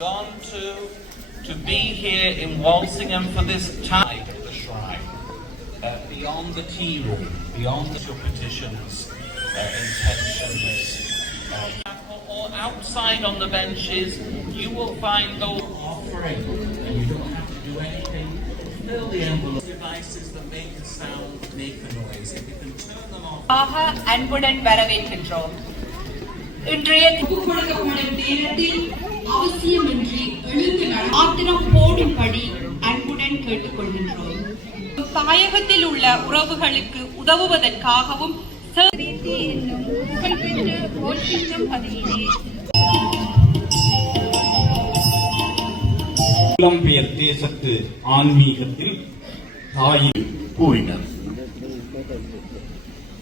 Gone to be here in Walsingham for this time of the shrine, beyond the tea room, beyond your petitions, intentions, or outside on the benches, you will find those offering, and you don't have to do anything. Fill the envelope. Devices that make a sound, make a noise. If you can turn them off. அன்புடன் வரவேற்கின்றோம். இன்றைய நேரத்தில் அவசியமின்றி எழுந்து ஆத்திரம் போடும்படி அன்புடன் கேட்டுக்கொள்கின்றோம். தாயகத்தில் உள்ள உறவுகளுக்கு உதவுவதற்காகவும் புலம்பெயர் தேசத்து ஆன்மீகத்தில் தாயின் கூறினர்.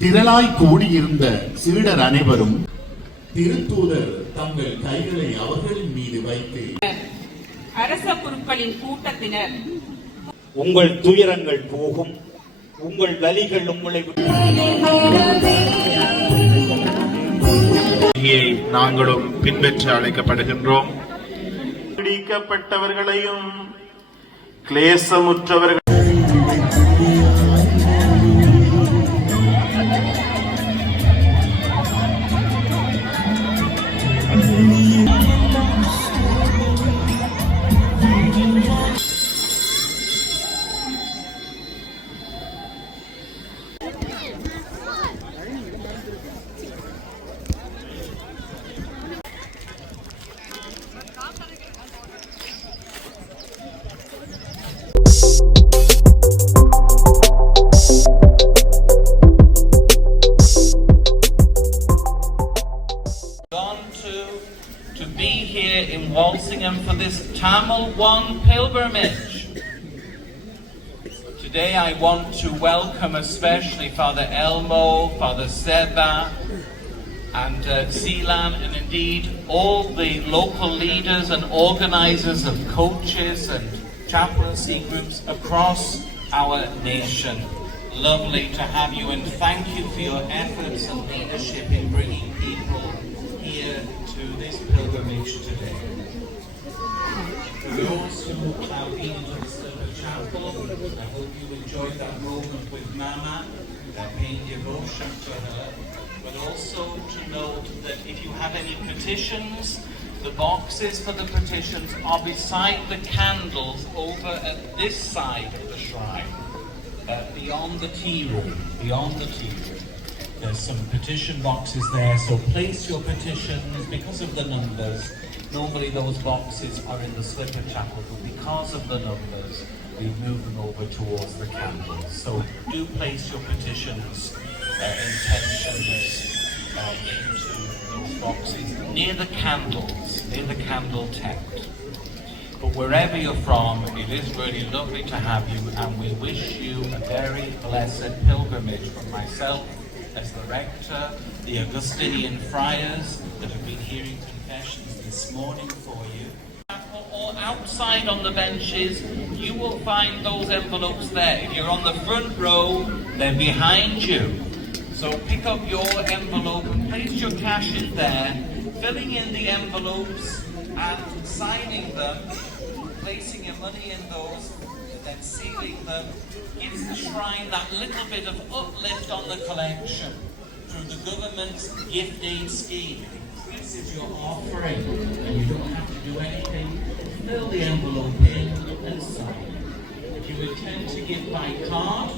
திரளாய் கூடியிருந்த சீடர் அனைவரும் திருத்தூதர் தங்கள் கைகளை அவர்களின் மீது வைத்து அரச குருக்களின் கூட்டத்தினர் உங்கள் துயரங்கள் போகும், உங்கள் வலிகள் உங்களை நாங்களும் பின்பற்ற அழைக்கப்படுகின்றோம். பிடிக்கப்பட்டவர்களையும் கிளேசமுற்றவர்கள் to be here in Walsingham for this Tamil One pilgrimage. Today I want to welcome especially Father Elmo, Father Seba and Seelan, and indeed all the local leaders and organizers of coaches and chaplaincy groups across our nation. Lovely to have you, and thank you for your efforts and leadership in bringing people here to this pilgrimage today. For those who have been into the Silver Chapel, I hope you enjoyed that moment with Mama, paying devotion to her, but also to note that if you have any petitions, the boxes for the petitions are beside the candles over at this side of the shrine, beyond the tea room, There's some petition boxes there, so place your petitions because of the numbers. Normally those boxes are in the Slipper Chapel, but because of the numbers, we've moved them over towards the candles. So do place your petitions, intentions into those boxes near the candle tent. But wherever you're from, it is really lovely to have you, and we wish you a very blessed pilgrimage from myself as the rector, the Augustinian friars that have been hearing confessions this morning for you. Or outside on the benches, you will find those envelopes there. If you're on the front row, they're behind you. So pick up your envelope and place your cash in there, filling in the envelopes and signing them, placing your money in those, then sealing them, gives the shrine that little bit of uplift on the collection through the government's gift aid scheme. This is your offering, and you don't have to do anything. Fill the envelope in and sign. If you intend to give by card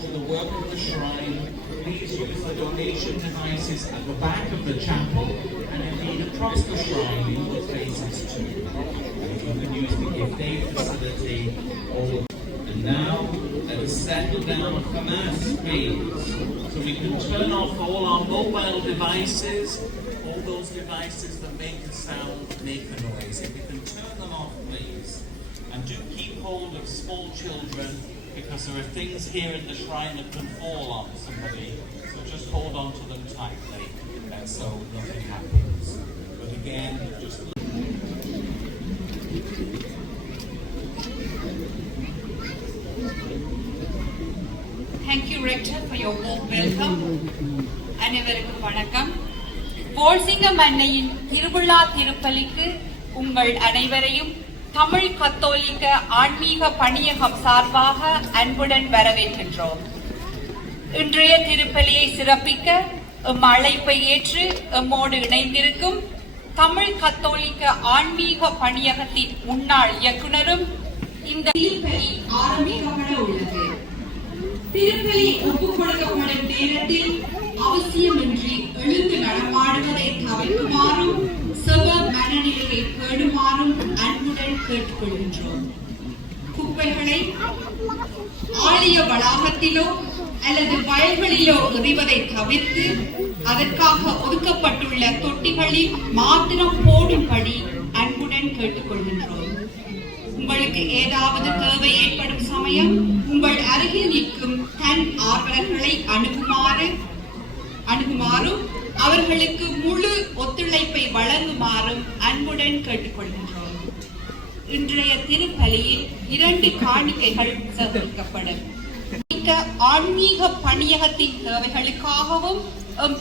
to the work of the shrine, please use the donation devices at the back of the chapel and indeed across the shrine in the phases too. You can use the gift aid facility. And now let us settle down for Mass, please, so we can turn off all our mobile devices, all those devices that make a sound, make a noise. If you can turn them off, please. And do keep hold of small children, because there are things here in the shrine that can fall on somebody. So just hold on to them tightly, so nothing happens. But again, just Thank you, Rector, for your warm welcome. அனைவருக்கும் வணக்கம். வால்சிங்கம் அன்னையின் திருவிழா திருப்பலிக்கு உங்கள் அனைவரையும் தமிழ் கத்தோலிக்க ஆன்மீக பணியகம் சார்பாக அன்புடன் வரவேற்கின்றோம். இன்றைய திருப்பலியை சிறப்பிக்க எம் அழைப்பை ஏற்று எம்மோடு இணைந்திருக்கும் தமிழ் கத்தோலிக்க ஆன்மீக பணியகத்தின் முன்னாள் இயக்குனரும் இந்த திருப்பலி ஆரம்பிக்கப்பட உள்ளது. திருப்பலி ஒப்புக் கொடுக்கப்படும் நேரத்தில் அவசியமின்றி எழுந்து நடமாடுவதை தவிர்க்குமாறும் செவ மனநிலையை பேணுமாறும் அன்புடன் கேட்டுக்கொள்கின்றோம். குப்பைகளை ஆலய வளாகத்திலோ அல்லது வயல்களிலோ எறிவதை தவிர்த்து அதற்காக ஒதுக்கப்பட்டுள்ள தொட்டிகளில் மாத்திரம் போடும்படி அன்புடன் கேட்டுக்கொள்கின்றோம். உங்களுக்கு ஏதாவது தேவை ஏற்படும் சமயம் உங்கள் அருகில் நிற்கும் தன் ஆர்வலர்களை அணுகுமாறும் அவர்களுக்கு முழு ஒத்துழைப்பை வழங்குமாறும் அன்புடன் கேட்டுக்கொள்கின்றோம். இன்றைய திருப்பலியில் 2 காணிக்கைகள் சேகரிக்கப்படும். ஆன்மீக பணியகத்தின் தேவைகளுக்காகவும்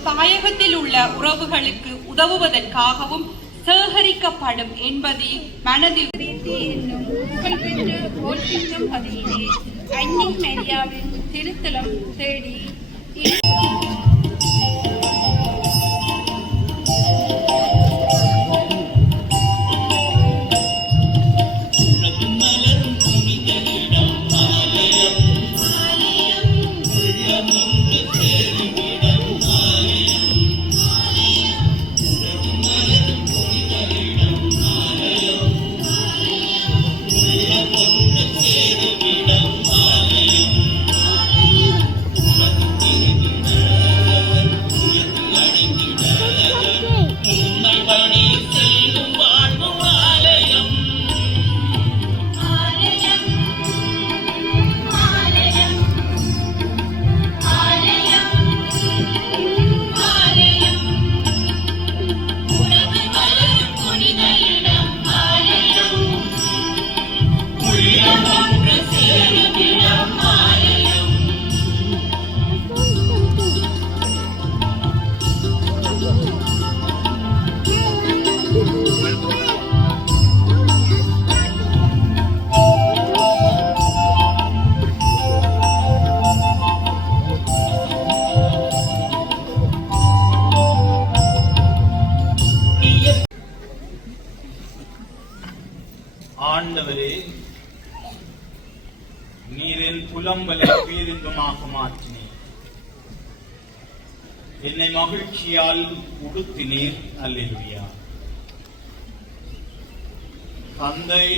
தாயகத்தில் உள்ள உறவுகளுக்கு உதவுவதற்காகவும் சேகரிக்கப்படும் என்பதை மனதில் பதியிலே அன்னை மரியாவின் திருத்தலம் தேடி ஆண்டவரே, நீர் என் புலம்பலை பேரின்பமாக மாற்றினீர், என்னை மகிழ்ச்சியால் உடுத்தினீர். அல்லேலூயா. தந்தை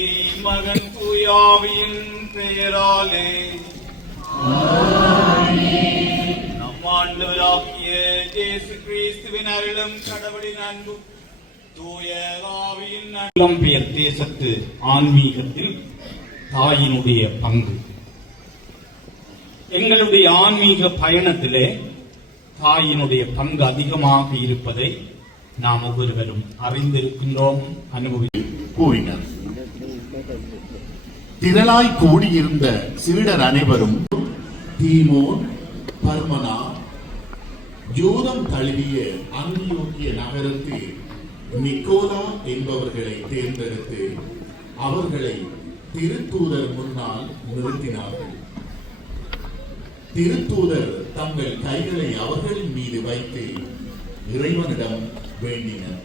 மகன் தூயாவின் பெயராலே நம் ஆண்டவராகிய இயேசு கிறிஸ்துவின் அருளும் கடவுளின் அன்பும் புலம்பெயர் தேசத்து ஆன்மீகத்தில் தாயினுடைய பங்கு. எங்களுடைய ஆன்மீக பயணத்திலே தாயினுடைய பங்கு அதிகமாக இருப்பதை நாம் ஒவ்வொருவரும் அறிந்திருக்கின்றோம், கூறினர். திரளாய் கூடியிருந்த சீடர் அனைவரும் தீமோன், பர்மனா, யூதம் தழுவிய அந்தியோக்கிய நகரத்தில் நிக்கோலா என்பவர்களை தேர்ந்தெடுத்து அவர்களை திருத்தூதர் முன்னால் நிறுத்தினார்கள். திருத்தூதர் தங்கள் கைகளை அவர்களின் மீது வைத்து இறைவனிடம் வேண்டினர்.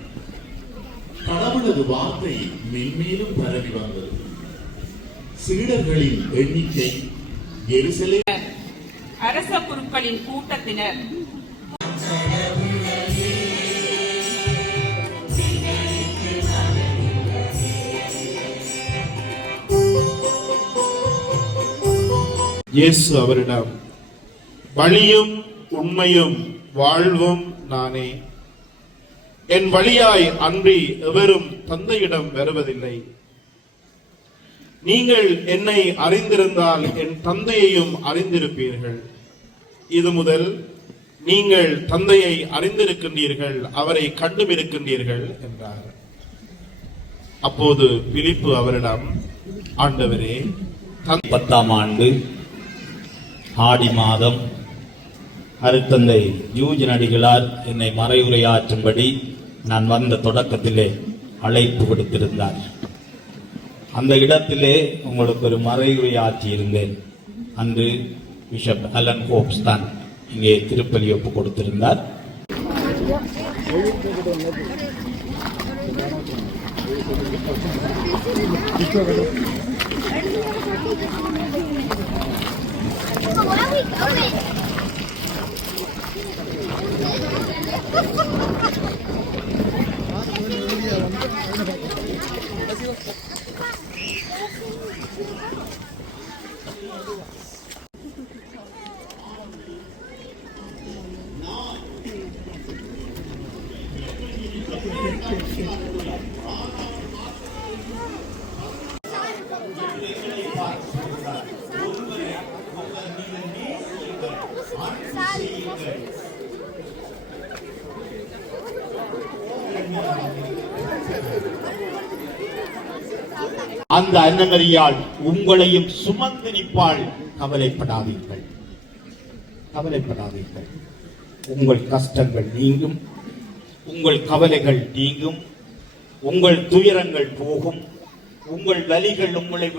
கடவுளது வார்த்தை மென்மேலும் பரவி வந்தது. சீடர்களின் எண்ணிக்கை எருசலேம் அரச குருக்களின் கூட்டத்தினர் இயேசு அவரிடம், வழியும் உண்மையும் வாழ்வும் நானே. என் வழியாய் அன்றி எவரும் தந்தையிடம் வருவதில்லை. நீங்கள் என்னை அறிந்திருந்தால் என் தந்தையையும் அறிந்திருப்பீர்கள். இது முதல் நீங்கள் தந்தையை அறிந்திருக்கின்றீர்கள், அவரை கண்டும் இருக்கின்றீர்கள் என்றார். அப்போது பிலிப்பு அவரிடம், ஆண்டவரே, 10ஆம் ஆண்டு ஆடி மாதம் அருத்தந்தை ஜூஜ் நடிகளார் என்னை மறைவுரையாற்றும்படி நான் வந்த தொடக்கத்திலே அழைப்பு விடுத்திருந்தார். அந்த இடத்திலே உங்களுக்கு ஒரு மறைவுரையாற்றி இருந்தேன். அன்று பிஷப் அலன் ஹோப்ஸ் தான் இங்கே திருப்பலி ஒப்பு கொடுத்திருந்தார். அந்த அன்னமரியாள் உங்களையும் சுமந்து நிற்பாள். கவலைப்படாதீர்கள், கவலைப்படாதீர்கள். உங்கள் கஷ்டங்கள் நீங்கும், உங்கள் கவலைகள் நீங்கும், உங்கள் துயரங்கள் போகும், உங்கள் வலிகள் உங்களை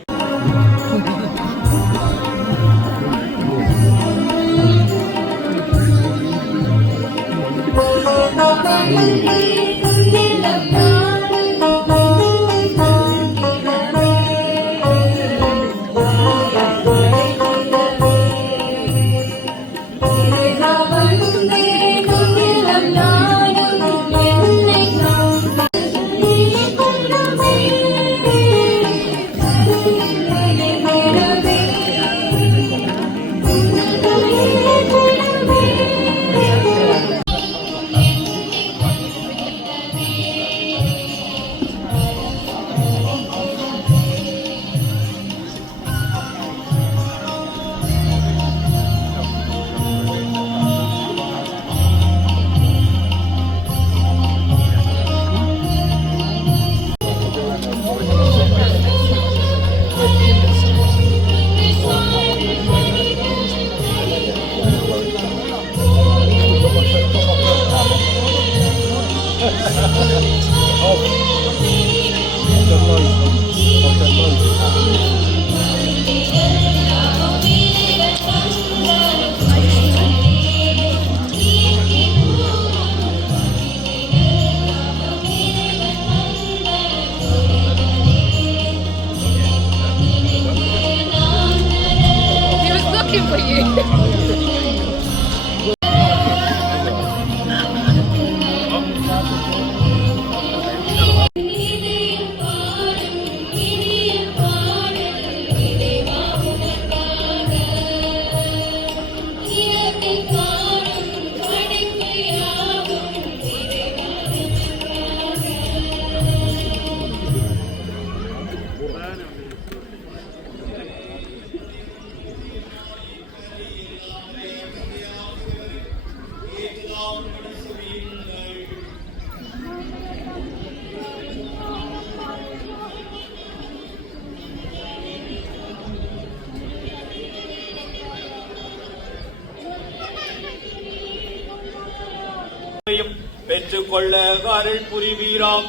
பெற்றுக்கொள்ள அருள் புரிவீராம்.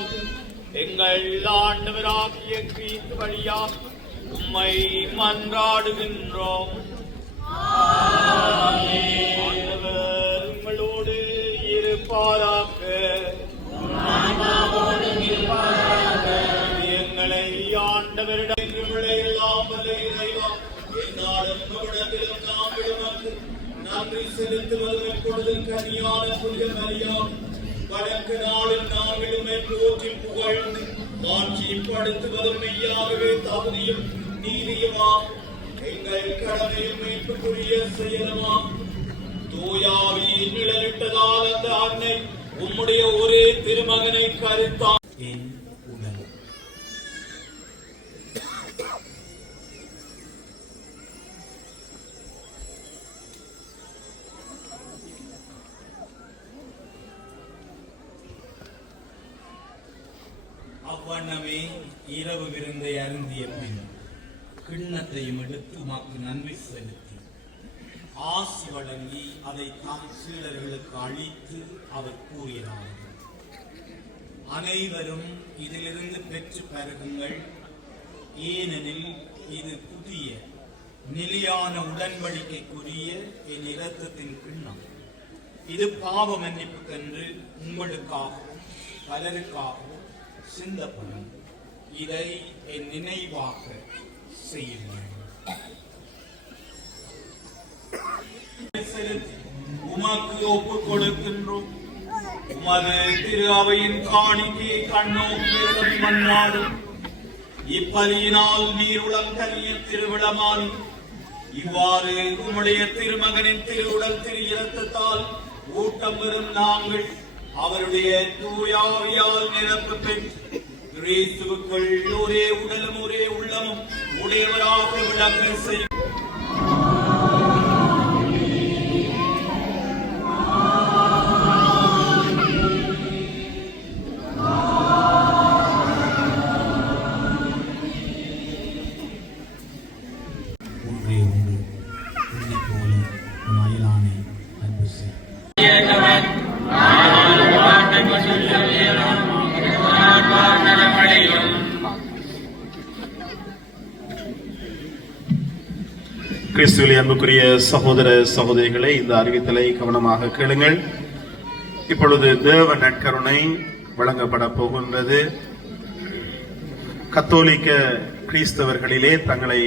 எங்கள் ஆண்டவராகிய கிறிஸ்து வழியாக உம்மை மன்றாடுகின்றோம். ஆண்டவர் உங்களோடு இருப்பாராக. எங்களை ஆண்டவரிடம் எல்லாம் வல்ல இறைவா என்னாலும் நம்மிடத்திலும் நாமிடமக்கு நன்றி செலுத்துவது எப்பொழுது கனியான புனித மரியாம் வடக்கு நாளில் நாங்களுமே போற்றி புகழ்ந்து மாட்சிப்படுத்துவதும் மெய்யாகவே தகுதியும் நீதியுமா எங்கள் கடமையும் மீட்புக்குரிய செயலுமா. தூயாவியின் நிழலிட்டதால் அந்த அன்னை உம்முடைய ஒரே திருமகனை கருத்தான். அவ்வண்ணமே இரவு விருந்தை அருந்திய பின் கிண்ணத்தையும் எடுத்து உமக்கு நன்றி செலுத்தி ஆசி வழங்கி அதை தாம் சீடர்களுக்கு அளித்து அவர் கூறினார், அனைவரும் இதிலிருந்து பெற்று பருகுங்கள், ஏனெனில் இது புதிய நிலையான உடன்படிக்கைக்குரிய என் இரத்தத்தின் கிண்ணம். இது பாவ மன்னிப்புக்கென்று உங்களுக்காகவும் பலருக்காகவும் சிந்தப்படும். இதை என் நினைவாக செய்யுங்கள். உமக்கு ஒப்புக் கொடுக்கின்றோம். உமது திரு அவையின் காணிக்கையை கண்ணோக்கியதும் மன்னாடும் இப்பலியினால் நீருளம் கலிய திருவிழமானி இவ்வாறு உம்முடைய திருமகனின் திருவுடல் திரு இரத்தத்தால் ஊட்டம் பெறும் நாங்கள் அவருடைய தூயாவியால் நிரப்பு பெற்று கிறிஸ்துவுக்குள் ஒரே உடலும் ஒரே உள்ளமும் உடையவராக விளங்க செய்யும். கிறிஸ்துவில் அன்புக்குரிய சகோதர சகோதரிகளை, இந்த அறிவித்தலை கவனமாக கேளுங்கள். இப்பொழுது தேவ நற்கருணை வழங்கப்பட போகின்றது. கத்தோலிக்க கிறிஸ்தவர்களிலே தங்களை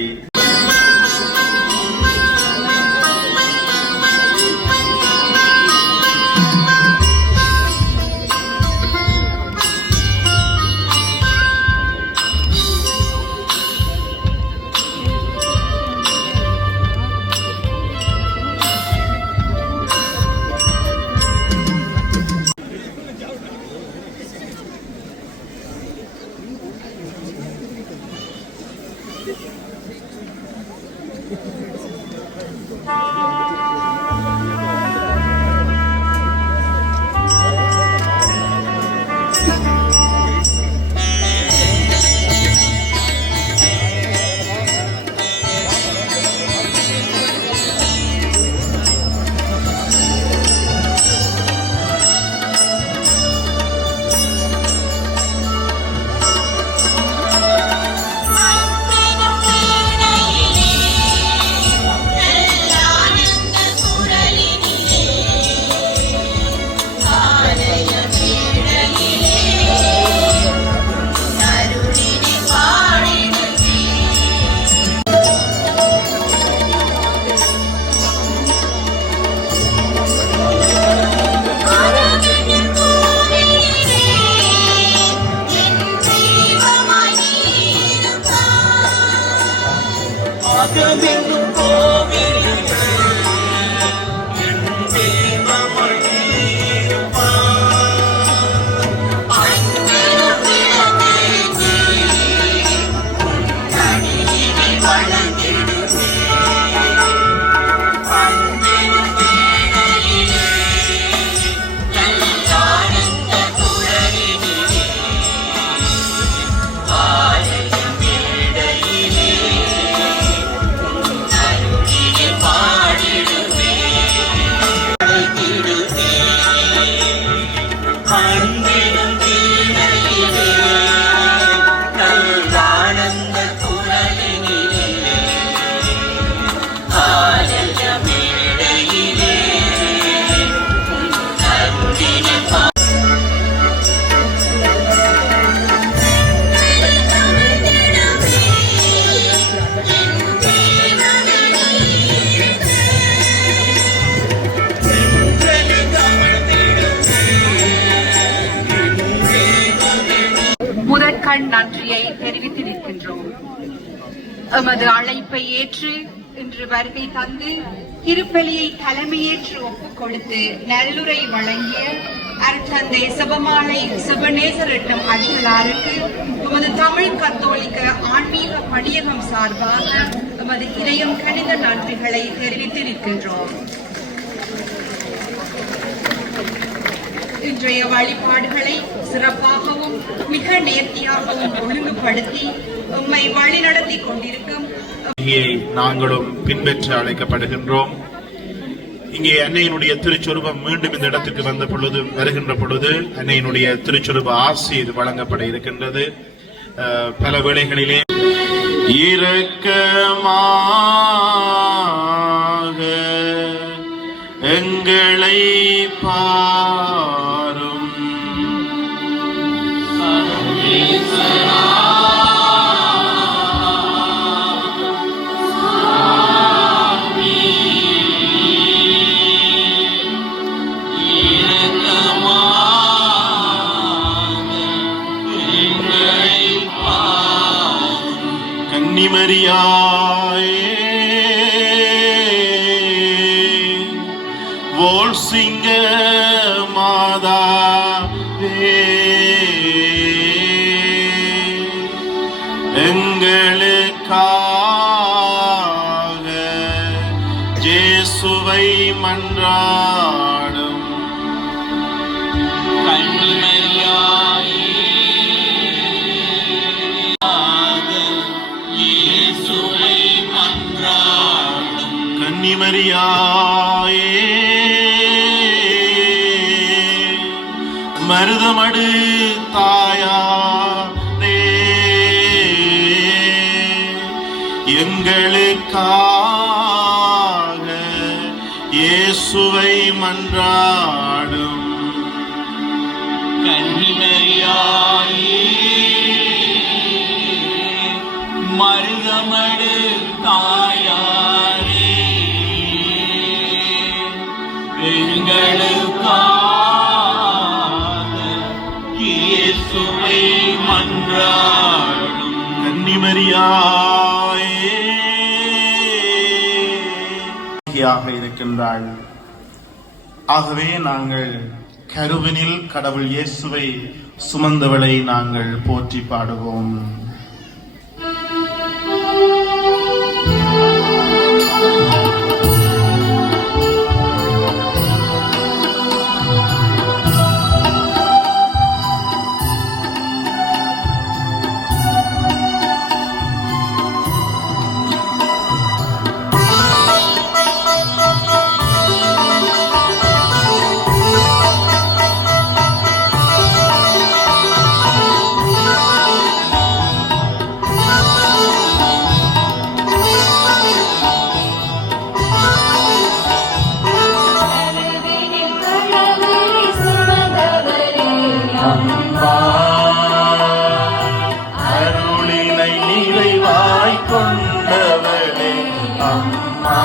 நன்றியை தெரிவித்து நிற்கின்றோம். எமது அழைப்பை ஏற்று இன்று வருகை தந்து திருப்பலியை தலைமையேற்று ஒப்புக் கொடுத்து நல்லுரை வழங்கிய அருட்தந்தை செபமாலை சுபநேசரட்டம் அடிகளாருக்கு எமது தமிழ் கத்தோலிக்க ஆன்மீக பணியகம் சார்பாக எமது இதயம் கனித நன்றிகளை தெரிவித்து நிற்கின்றோம். இன்றைய வழிபாடுகளை சிறப்பாகவும் மிக நேர்த்தியாகவும் ஒழுங்குபடுத்தி உம்மை வழிநடத்தி கொண்டிருக்கும் நாங்களும் பின்பற்ற அழைக்கப்படுகின்றோம். இங்கே அன்னையினுடைய திருச்சொரூபம் மீண்டும் இந்த இடத்துக்கு வந்த பொழுது வருகின்ற பொழுது அன்னையினுடைய திருச்சொரூப ஆசீர் வழங்கப்பட இருக்கின்றது. பல வேளைகளிலே இரக்கமாக எங்களை பாரும் கன்னிமரியாயே வோல்சிங்க மாதாவே எங்களுக்காக இயேசுவை மன்றாடும். கன்னிமரியாயே மருதமடு தாயாரே எங்களுக்காக இயேசுவை மன்றாடும். கன்னிமரியாயே மருதமடு தாயாரே எங்களுக்காக இயேசுவை மன்றாடும். கன்னிமரியாயே இருக்கின்றாள். ஆகவே நாங்கள் கருவினில் கடவுள் இயேசுவை சுமந்தவளை நாங்கள் போற்றி பாடுவோம். அருளினை நிறைவாய் கொண்டவளே அம்மா,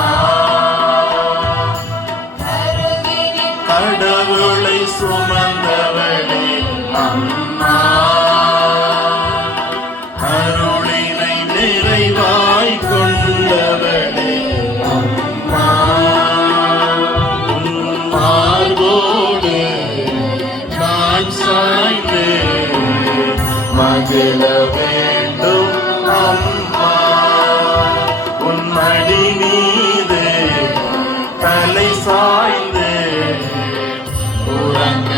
கடவுளை சுமந்தவளே அம்மா, அருளினை நிறைவாய் கொண்டவளே அம்மா, உன் மார்போடு நான் சாய்ந்து மகிழ வேண்டும் அம்மா, உன் மடி மீது தலை சாய்ந்து உறங்க.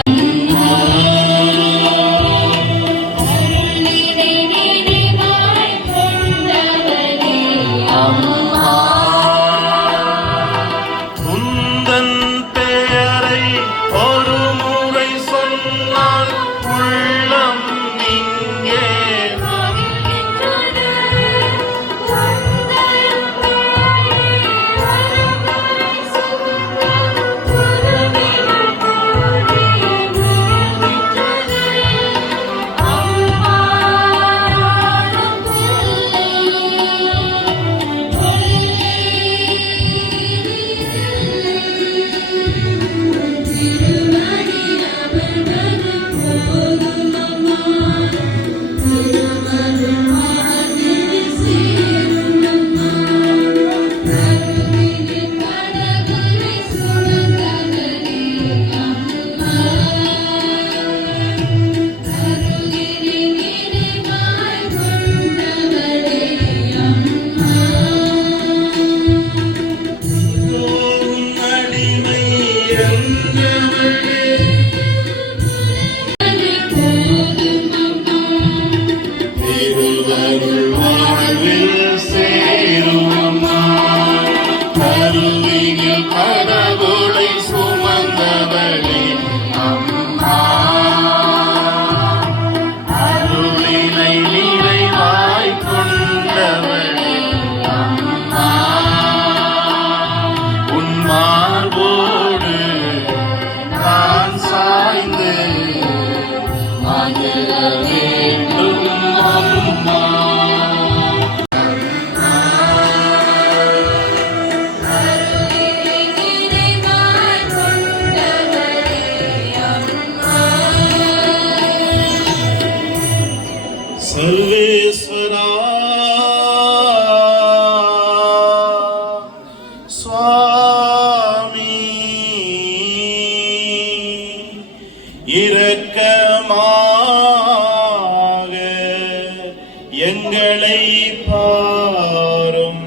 பாரும்.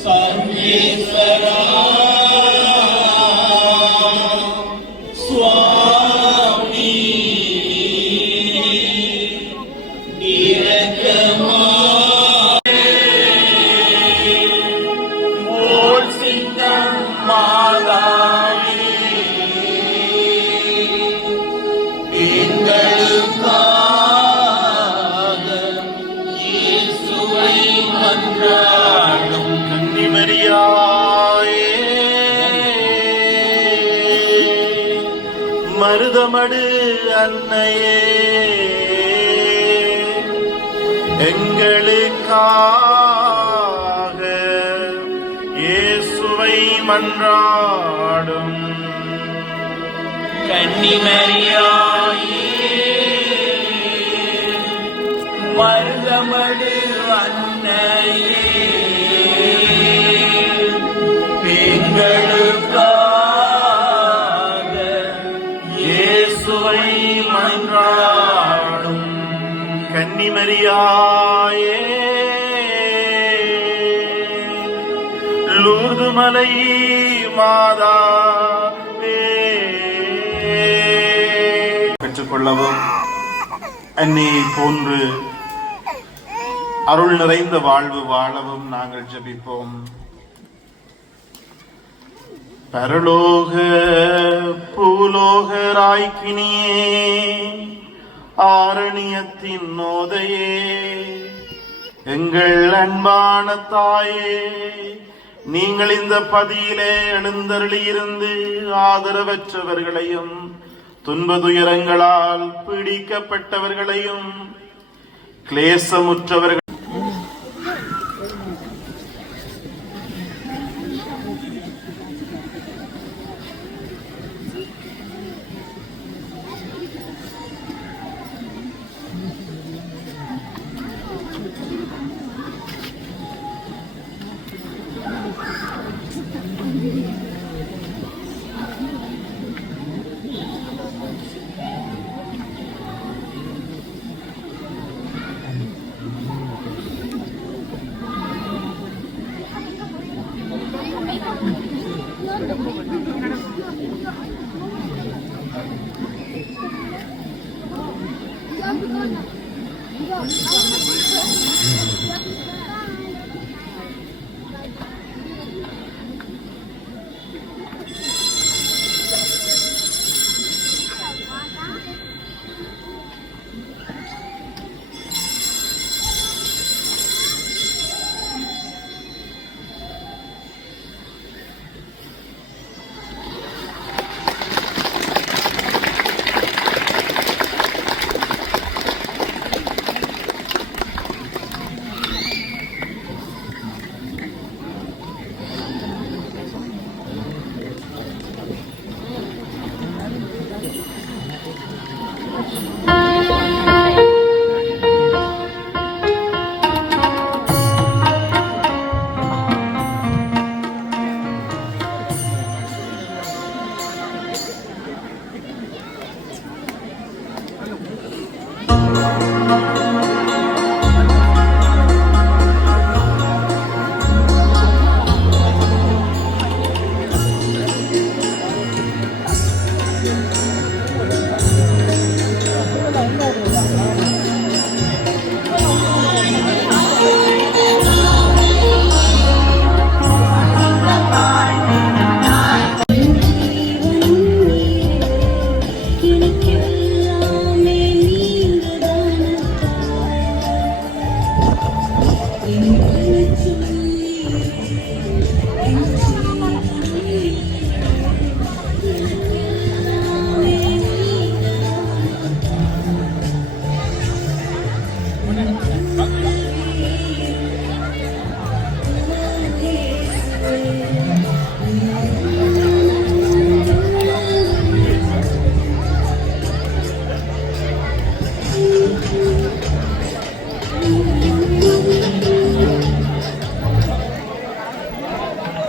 சர்வேஸ்வரா சுவாமி ஓர் சிங்கம் மாதாவே எங்களுக்காக இயேசுவை மன்றாடும். கன்னிமரியாயே மருதமடு அன்னையே எங்களுக்காக இயேசுவை மன்றாடும். கன்னிமரியாயே மருதமடு அன்னையே எங்களுக்காக இயேசுவை மன்றாடும். கன்னிமரியாயே லூர்து மலை மாதாவே பெற்றுக்கொள்ளவும் அன்னையை போன்று அருள் நிறைந்த வாழ்வு வாழவும் நாங்கள் ஜெபிப்போம். பரலோக பூலோக ராய்க்கினியே ஆரணியத்தின் நோதையே எங்கள் அன்பான தாயே, நீங்கள் இந்த பதியிலே எழுந்தருளியிருந்து ஆதரவற்றவர்களையும் துன்பதுயரங்களால் பீடிக்கப்பட்டவர்களையும் கிளேசமுற்றவர்கள்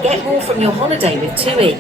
Get more from your holiday with TUI.